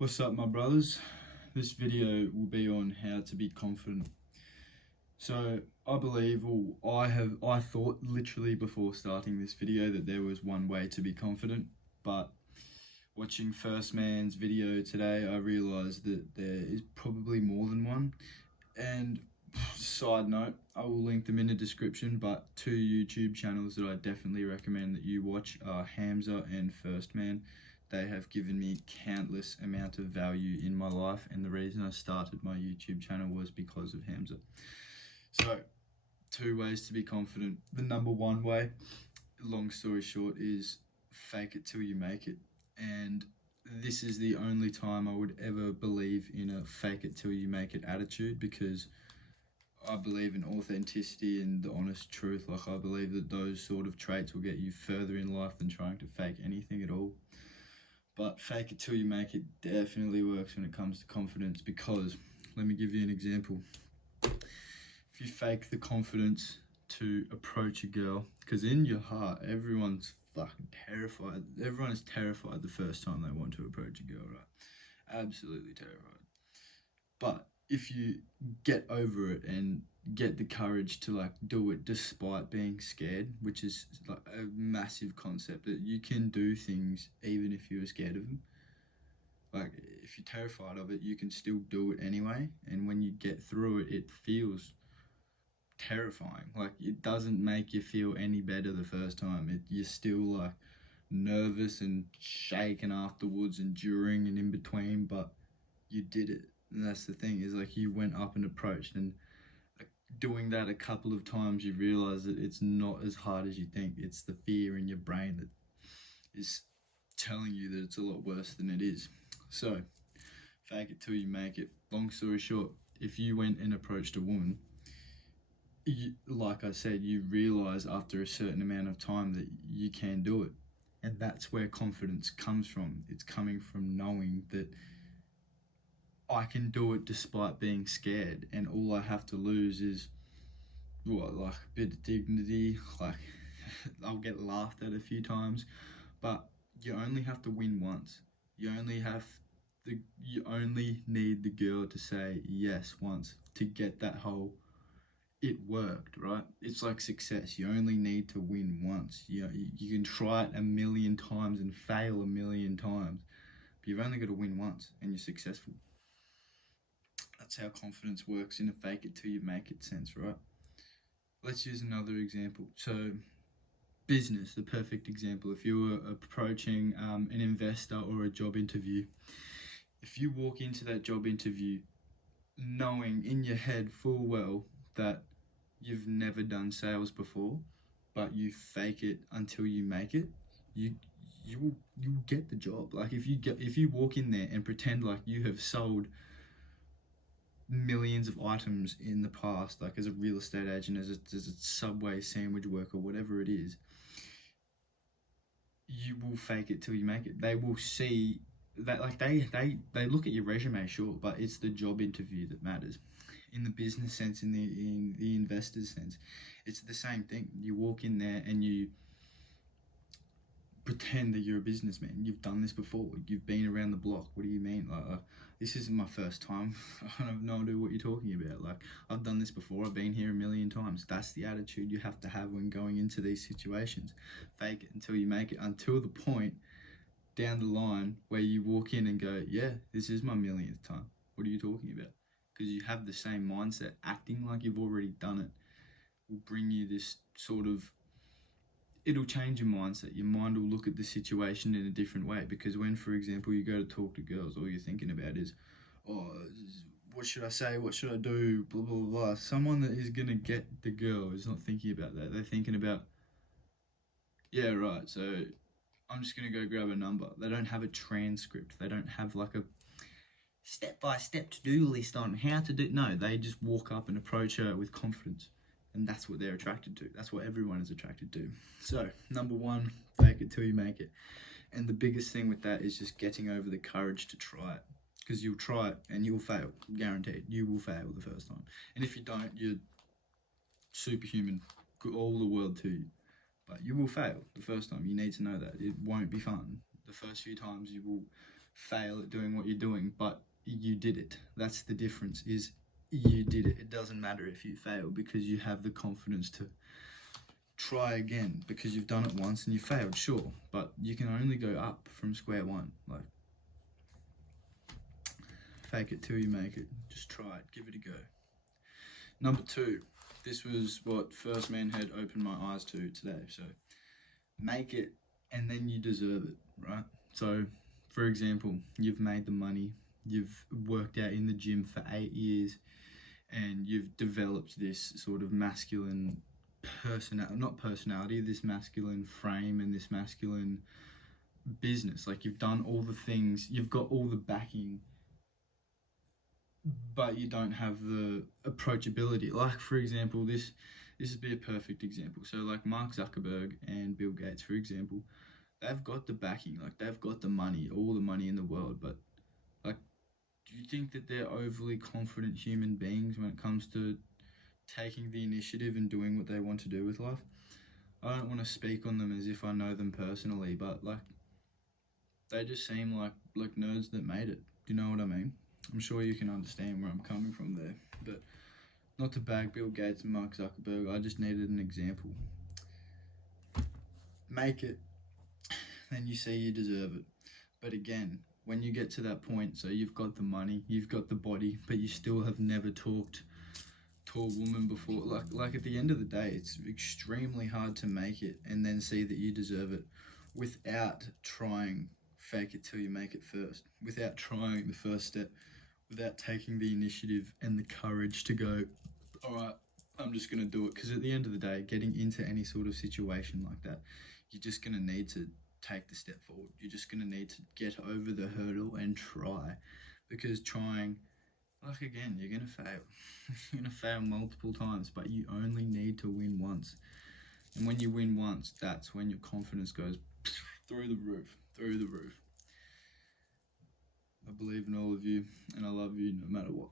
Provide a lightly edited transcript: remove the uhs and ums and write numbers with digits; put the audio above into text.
What's up, my brothers? This video will be on how to be confident. So I believe, I thought literally before starting this video that there was one way to be confident, but watching First Man's video today, I realized that there is probably more than one. And side note, I will link them in the description, but two YouTube channels that I definitely recommend that you watch are Hamza and First Man. They have given me countless amount of value in my life, and the reason I started my YouTube channel was because of Hamza. So, two ways to be confident. The number one way, long story short, is fake it till you make it. And this is the only time I would ever believe in a fake it till you make it attitude, because I believe in authenticity and the honest truth. Like, I believe that those sort of traits will get you further in life than trying to fake anything at all. But fake it till you make it definitely works when it comes to confidence, because let me give you an example. If you fake the confidence to approach a girl, because in your heart, everyone's fucking terrified. Everyone is terrified the first time they want to approach a girl, right? Absolutely terrified. But if you get over it and get the courage to do it despite being scared, which is like a massive concept, that you can do things even if you're scared of them. Like, if you're terrified of it, you can still do it anyway, and when you get through it, it feels terrifying. Like, it doesn't make you feel any better the first time. You're still like nervous and shaking afterwards and during and in between, but you did it. And that's the thing, is like, you went up and approached, and doing that a couple of times, you realize that it's not as hard as you think. It's the fear in your brain that is telling you that it's a lot worse than it is. So, fake it till you make it. Long story short, if you went and approached a woman, like I said, you realize after a certain amount of time that you can do it. And that's where confidence comes from. It's coming from knowing that I can do it despite being scared, and all I have to lose is like a bit of dignity. Like, I'll get laughed at a few times, but you only have to win once. You only need the girl to say yes once to get that whole it worked, right? It's like success. You only need to win once. You can try it a million times and fail a million times, but you've only got to win once and you're successful. That's how confidence works in a fake it till you make it sense, right? Let's use another example. So, business, the perfect example. If you were approaching an investor or a job interview, if you walk into that job interview knowing in your head full well that you've never done sales before, but you fake it until you make it, you will get the job. Like, if you walk in there and pretend like you have sold millions of items in the past, like as a real estate agent, as a Subway sandwich worker, whatever it is, you will fake it till you make it. They will see that, like, they look at your resume, sure, but it's the job interview that matters. In the business sense, in the investor's sense, it's the same thing. You walk in there and you pretend that you're a businessman. You've done this before. You've been around the block. What do you mean? This isn't my first time. I have no idea what you're talking about. Like, I've done this before. I've been here a million times. That's the attitude you have to have when going into these situations. Fake it until you make it, until the point down the line where you walk in and go, yeah, this is my millionth time. What are you talking about? Because you have the same mindset. Acting like you've already done it will bring you this sort of, it'll change your mindset. Your mind will look at the situation in a different way, because when, for example, you go to talk to girls, all you're thinking about is, oh, what should I say? What should I do? Blah, blah, blah. Someone that is going to get the girl is not thinking about that. They're thinking about, yeah, right, so I'm just going to go grab a number. They don't have a transcript. They don't have like a step-by-step to-do list on how to do. No, they just walk up and approach her with confidence. And that's what they're attracted to. That's what everyone is attracted to. So, number one, fake it till you make it. And the biggest thing with that is just getting over the courage to try it. Because you'll try it and you'll fail. Guaranteed. You will fail the first time. And if you don't, you're superhuman. All the world to you. But you will fail the first time. You need to know that. It won't be fun. The first few times you will fail at doing what you're doing, but you did it. That's the difference, is you did it. It doesn't matter if you fail, because you have the confidence to try again, because you've done it once and you failed, sure, but you can only go up from square one. Like, fake it till you make it. Just try it, give it a go. Number 2, this was what First Man had opened my eyes to today. So make it and then you deserve it, right? So for example, you've made the money, you've worked out in the gym for 8 years, and you've developed this sort of masculine personality, this masculine frame and this masculine business. Like, you've done all the things, you've got all the backing, but you don't have the approachability. Like, for example, this would be a perfect example. So like Mark Zuckerberg and Bill Gates, for example, they've got the backing, like they've got the money, all the money in the world, but like, do you think that they're overly confident human beings when it comes to taking the initiative and doing what they want to do with life? I don't want to speak on them as if I know them personally, but like, they just seem like nerds that made it. Do you know what I mean? I'm sure you can understand where I'm coming from there. But not to bag Bill Gates and Mark Zuckerberg, I just needed an example. Make it, then you see you deserve it. But again, when you get to that point, so you've got the money, you've got the body, but you still have never talked to a woman before. Like at the end of the day, it's extremely hard to make it and then see that you deserve it without trying fake it till you make it first, without trying the first step, without taking the initiative and the courage to go, all right, I'm just going to do it. Because at the end of the day, getting into any sort of situation like that, you're just going to need to take the step forward. You're just going to need to get over the hurdle and try. Because trying, like, again, you're going to fail. You're going to fail multiple times, but you only need to win once. And when you win once, that's when your confidence goes through the roof. I believe in all of you, and I love you no matter what.